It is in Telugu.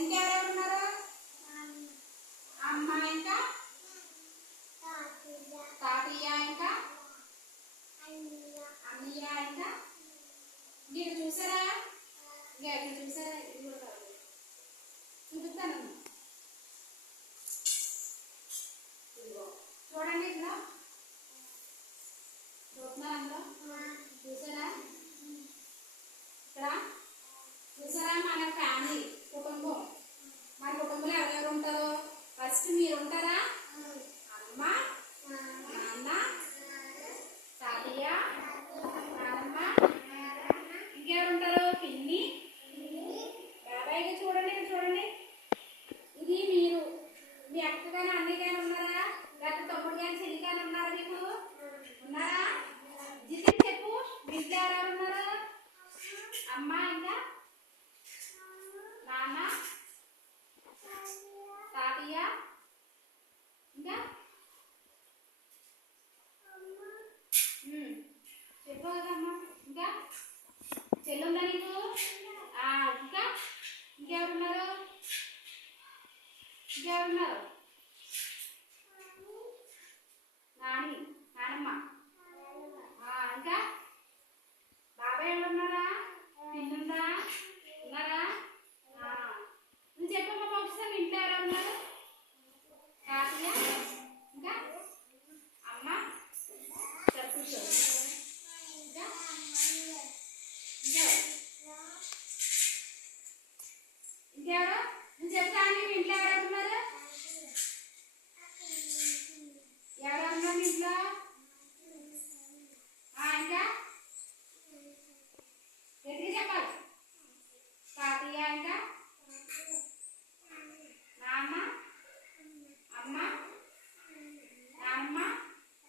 ఇంకెవరెవరు ఉన్నారు? అమ్మ, ఇంకా తాతయ్య, ఇంకా అన్నయ్య, ఇంకా మీరు చూసారా? ఇంకా ఎక్కడ చూసారా? ఇది కూడా కాదు, చూపిస్తాను. చూడండి, ఇక్కడ చూస్తున్నారా? అందులో చూసారా? ఇక్కడ చూసారా? మన ఫ్యామిలీ కుటుంబం. మన కుటుంబంలో ఎవరెవరు ఉంటారో ఫస్ట్ మీరు ఉంటారా? అమ్మ, నాన్న, తాతయ్య, నాన్నమ్మ, ఇంకెవరు ఉంటారు? పిన్ని, బాబాయ్. చూడండి, ఇక్కడ చూడండి. ఇది మీరు. మీ అక్క కానీ అన్నయ్య కానీ ఉన్నారా? లేకపోతే తమ్ముడు కానీ చెల్లి కానీ ఉన్నారా? మీకు ఉన్నారా? జితిన్ చెప్పు, మీ ఇంట్లో ఎవరెవరు ఉన్నారు? అమ్మ, ఇంకా నాన్న, తాతయ్య, ఇంకా చెప్పు కదమ్మా. ఇంకా చెల్లుందా నీకు? ఇంకా ఇంకెవరున్నారు? ఇంకెవరున్నారు? నాని, నానమ్మ, ఇంకా బాబాయ్ ఎవరున్నారా?